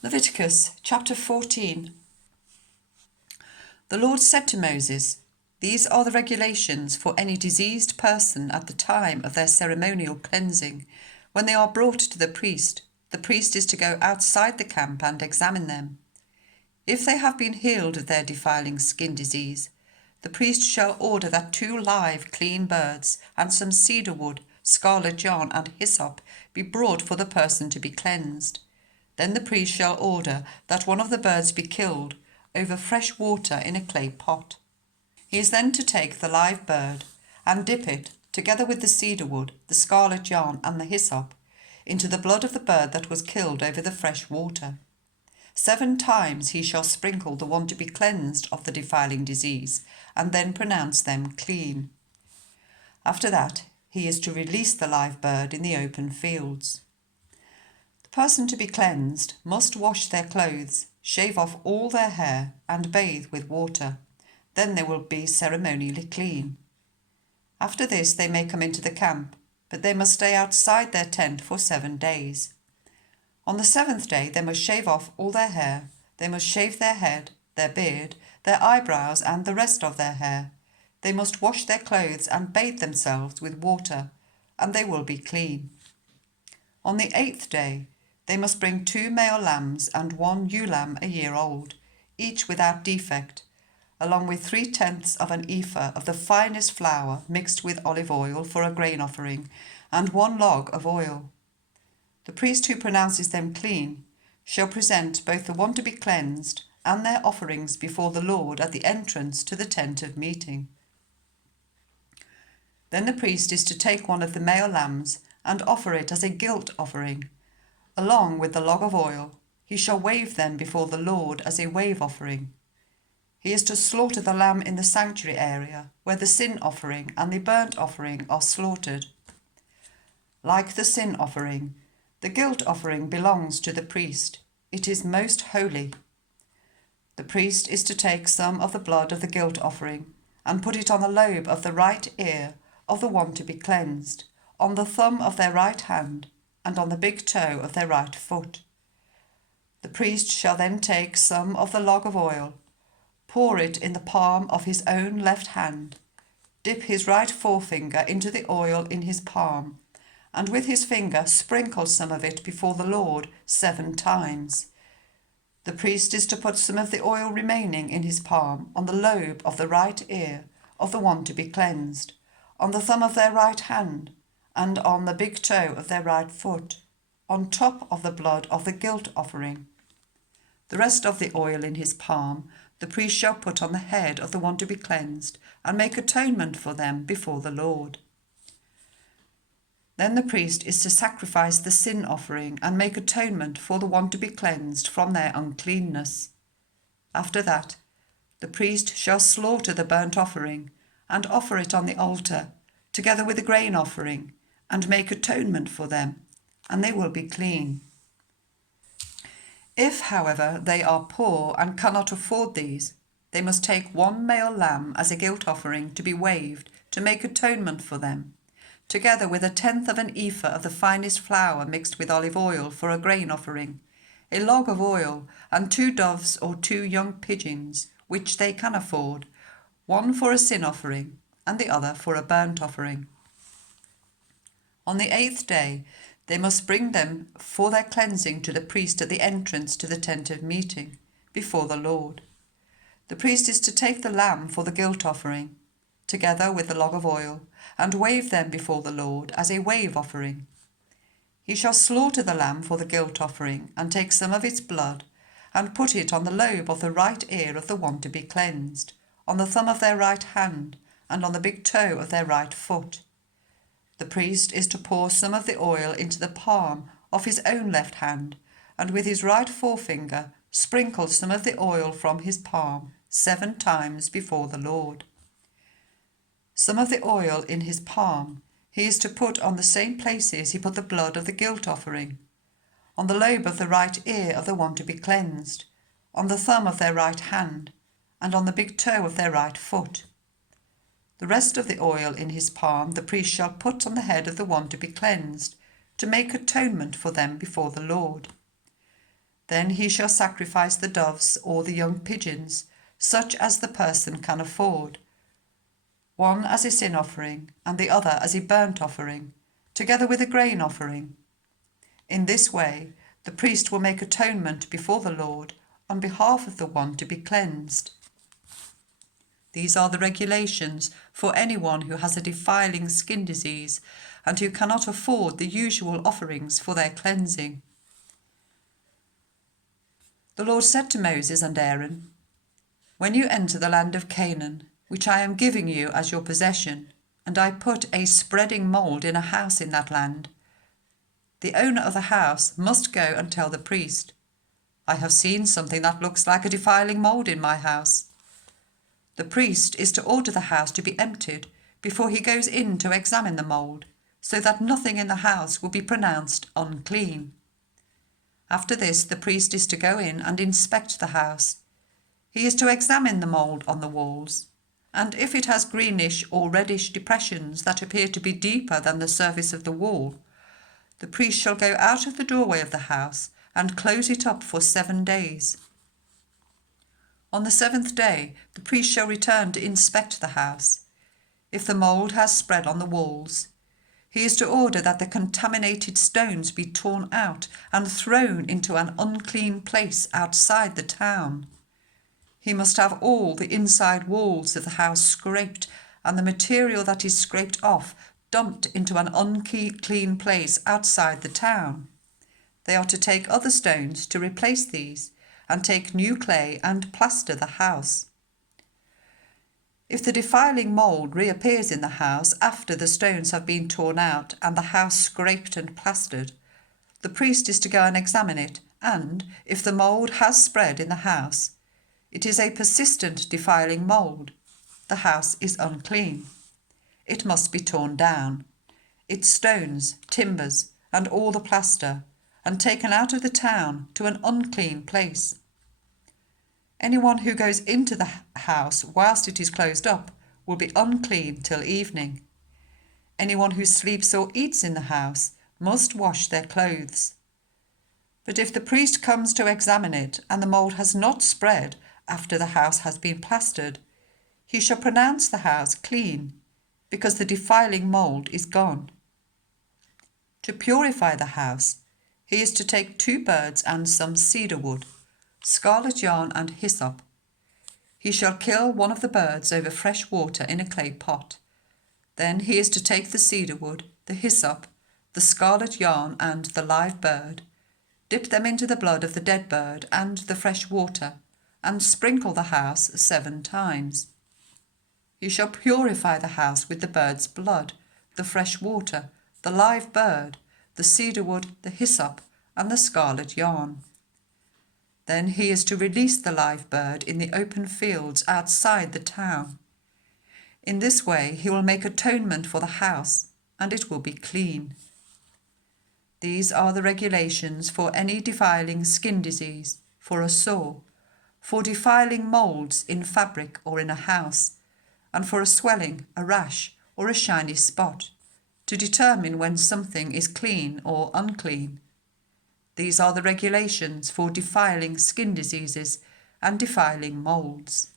Leviticus chapter 14. The Lord said to Moses, "These are the regulations for any diseased person at the time of their ceremonial cleansing. When they are brought to the priest is to go outside the camp and examine them. If they have been healed of their defiling skin disease, the priest shall order that 2 live clean birds and some cedar wood, scarlet yarn and hyssop be brought for the person to be cleansed. Then the priest shall order that one of the birds be killed over fresh water in a clay pot. He is then to take the live bird and dip it, together with the cedar wood, the scarlet yarn and the hyssop, into the blood of the bird that was killed over the fresh water. 7 times he shall sprinkle the one to be cleansed of the defiling disease, and then pronounce them clean. After that, he is to release the live bird in the open fields. The person to be cleansed must wash their clothes, shave off all their hair, and bathe with water. Then they will be ceremonially clean. After this they may come into the camp, but they must stay outside their tent for 7 days. On the 7th day they must shave off all their hair, they must shave their head, their beard, their eyebrows and the rest of their hair. They must wash their clothes and bathe themselves with water, and they will be clean. On the 8th day they must bring 2 male lambs and 1 ewe lamb a year old, each without defect, along with 3/10 of an ephah of the finest flour mixed with olive oil for a grain offering, and 1 log of oil. The priest who pronounces them clean shall present both the one to be cleansed and their offerings before the Lord at the entrance to the tent of meeting. Then the priest is to take one of the male lambs and offer it as a guilt offering. Along with the log of oil, he shall wave them before the Lord as a wave offering. He is to slaughter the lamb in the sanctuary area, where the sin offering and the burnt offering are slaughtered. Like the sin offering, the guilt offering belongs to the priest. It is most holy. The priest is to take some of the blood of the guilt offering and put it on the lobe of the right ear of the one to be cleansed, on the thumb of their right hand, and on the big toe of their right foot. The priest shall then take some of the log of oil, pour it in the palm of his own left hand, dip his right forefinger into the oil in his palm, and with his finger sprinkle some of it before the Lord 7 times. The priest is to put some of the oil remaining in his palm on the lobe of the right ear of the one to be cleansed, on the thumb of their right hand, and on the big toe of their right foot, on top of the blood of the guilt offering. The rest of the oil in his palm the priest shall put on the head of the one to be cleansed and make atonement for them before the Lord. Then the priest is to sacrifice the sin offering and make atonement for the one to be cleansed from their uncleanness. After that, the priest shall slaughter the burnt offering and offer it on the altar, together with the grain offering, and make atonement for them, and they will be clean. If, however, they are poor and cannot afford these, they must take 1 male lamb as a guilt offering to be waved to make atonement for them, together with 1/10 of an ephah of the finest flour mixed with olive oil for a grain offering, a log of oil, and 2 doves or 2 young pigeons, which they can afford, one for a sin offering and the other for a burnt offering. On the 8th day, they must bring them for their cleansing to the priest at the entrance to the tent of meeting, before the Lord. The priest is to take the lamb for the guilt offering, together with the log of oil, and wave them before the Lord as a wave offering. He shall slaughter the lamb for the guilt offering, and take some of its blood, and put it on the lobe of the right ear of the one to be cleansed, on the thumb of their right hand, and on the big toe of their right foot. The priest is to pour some of the oil into the palm of his own left hand, and with his right forefinger sprinkle some of the oil from his palm 7 times before the Lord. Some of the oil in his palm he is to put on the same places he put the blood of the guilt offering, on the lobe of the right ear of the one to be cleansed, on the thumb of their right hand, and on the big toe of their right foot. The rest of the oil in his palm the priest shall put on the head of the one to be cleansed, to make atonement for them before the Lord. Then he shall sacrifice the doves or the young pigeons, such as the person can afford, one as a sin offering and the other as a burnt offering, together with a grain offering. In this way, the priest will make atonement before the Lord on behalf of the one to be cleansed. These are the regulations for anyone who has a defiling skin disease and who cannot afford the usual offerings for their cleansing. The Lord said to Moses and Aaron, "When you enter the land of Canaan, which I am giving you as your possession, and I put a spreading mould in a house in that land, the owner of the house must go and tell the priest, 'I have seen something that looks like a defiling mould in my house.' The priest is to order the house to be emptied before he goes in to examine the mould, so that nothing in the house will be pronounced unclean. After this, the priest is to go in and inspect the house. He is to examine the mould on the walls, and if it has greenish or reddish depressions that appear to be deeper than the surface of the wall, the priest shall go out of the doorway of the house and close it up for 7 days. On the 7th day, the priest shall return to inspect the house. If the mould has spread on the walls, he is to order that the contaminated stones be torn out and thrown into an unclean place outside the town. He must have all the inside walls of the house scraped and the material that is scraped off dumped into an unclean place outside the town. They are to take other stones to replace these and take new clay and plaster the house. If the defiling mould reappears in the house after the stones have been torn out and the house scraped and plastered, the priest is to go and examine it, and if the mould has spread in the house, it is a persistent defiling mould. The house is unclean. It must be torn down, its stones, timbers, and all the plaster, and taken out of the town to an unclean place. Anyone who goes into the house whilst it is closed up will be unclean till evening. Anyone who sleeps or eats in the house must wash their clothes. But if the priest comes to examine it and the mould has not spread after the house has been plastered, he shall pronounce the house clean, because the defiling mould is gone. To purify the house, he is to take 2 birds and some cedar wood, scarlet yarn and hyssop. He shall kill one of the birds over fresh water in a clay pot. Then he is to take the cedar wood, the hyssop, the scarlet yarn and the live bird, dip them into the blood of the dead bird and the fresh water, and sprinkle the house 7 times. He shall purify the house with the bird's blood, the fresh water, the live bird, the cedar wood, the hyssop, and the scarlet yarn. Then he is to release the live bird in the open fields outside the town. In this way he will make atonement for the house, and it will be clean. These are the regulations for any defiling skin disease, for a sore, for defiling moulds in fabric or in a house, and for a swelling, a rash, or a shiny spot, to determine when something is clean or unclean. These are the regulations for defiling skin diseases and defiling moulds.